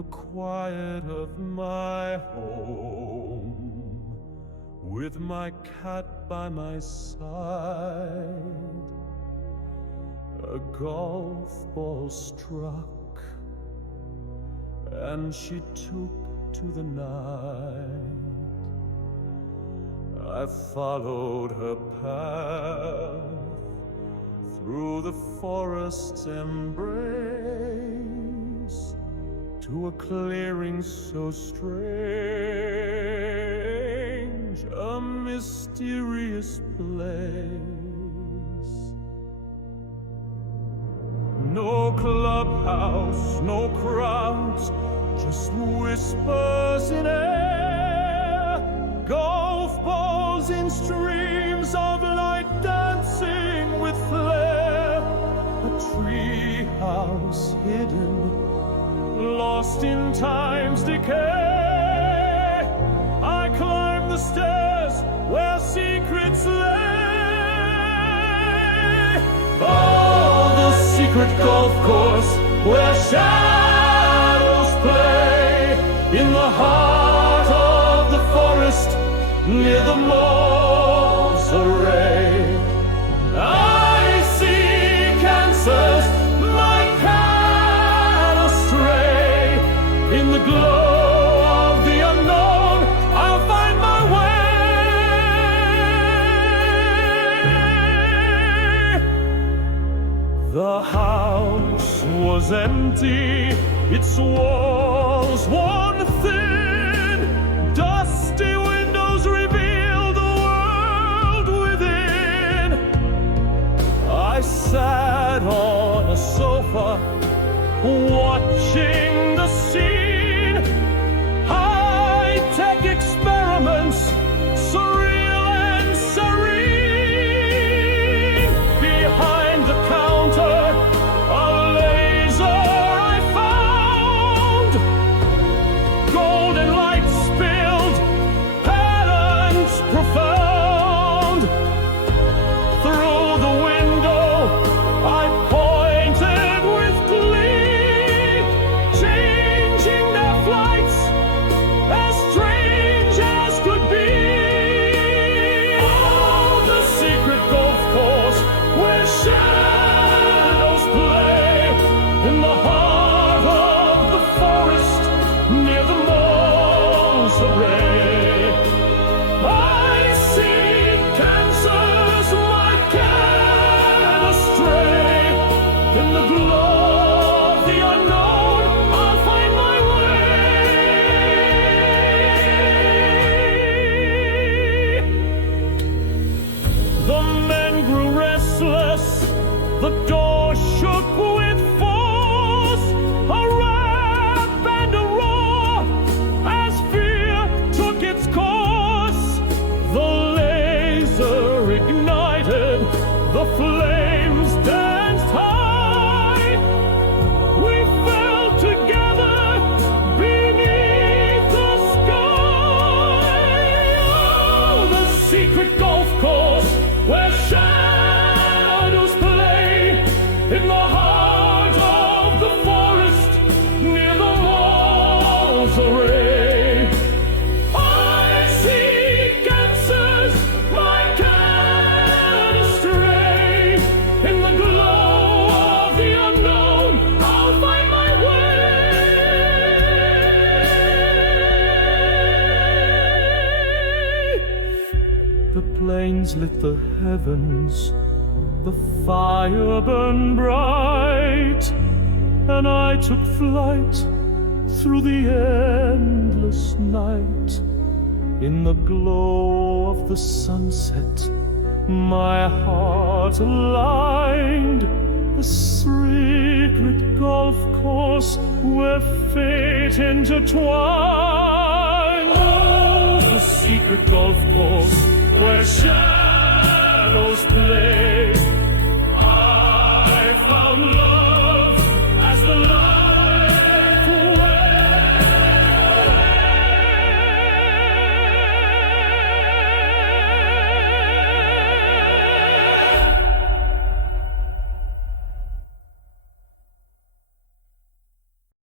the quiet of my home, with my cat by my side, a golf ball struck, and she took to the night. I followed her path through the forest's embrace to a clearing so strange, a mysterious place. No clubhouse, no crowds, just whispers in air, golf balls in streams of light dancing with flare, a tree house hidden, lost in time's decay. I climbed the stairs where secrets lay. Oh, the secret golf course where shadows play, in the heart of the forest near the mole's array. I see cancers, my cat astray. In the glow of the unknown, I'll find my way. The house was empty, its walls worn thin, dusty windows revealed the world within. I sat on a sofa, watching the scene. High-tech experiments, surreal and serene. Behind the counter, a laser I found. Golden light spilled, patterns profound. Through the window, I pointed with glee, changing their flights as strange as could be. Oh, the secret golf course where shadows play, in the heart of the forest near the mole's array. I see cancers, my cat astray. In the glow of the unknown, I'll find my way. The men grew restless, the door shook with force, a rap and a roar as fear took its course. The laser ignited, the flames danced high. We fell together beneath the sky. Oh, the secret golf course where shadows play, in the heart of the forest near the mole's array. I see cancers, my cat astray. In the glow of the unknown, I'll find my way. The planes lit the heavens, the fire burned bright, and I took flight through the endless night. In the glow of the sunset, my heart aligned, the secret golf course where fate intertwined. Oh, the secret golf course where shadows play,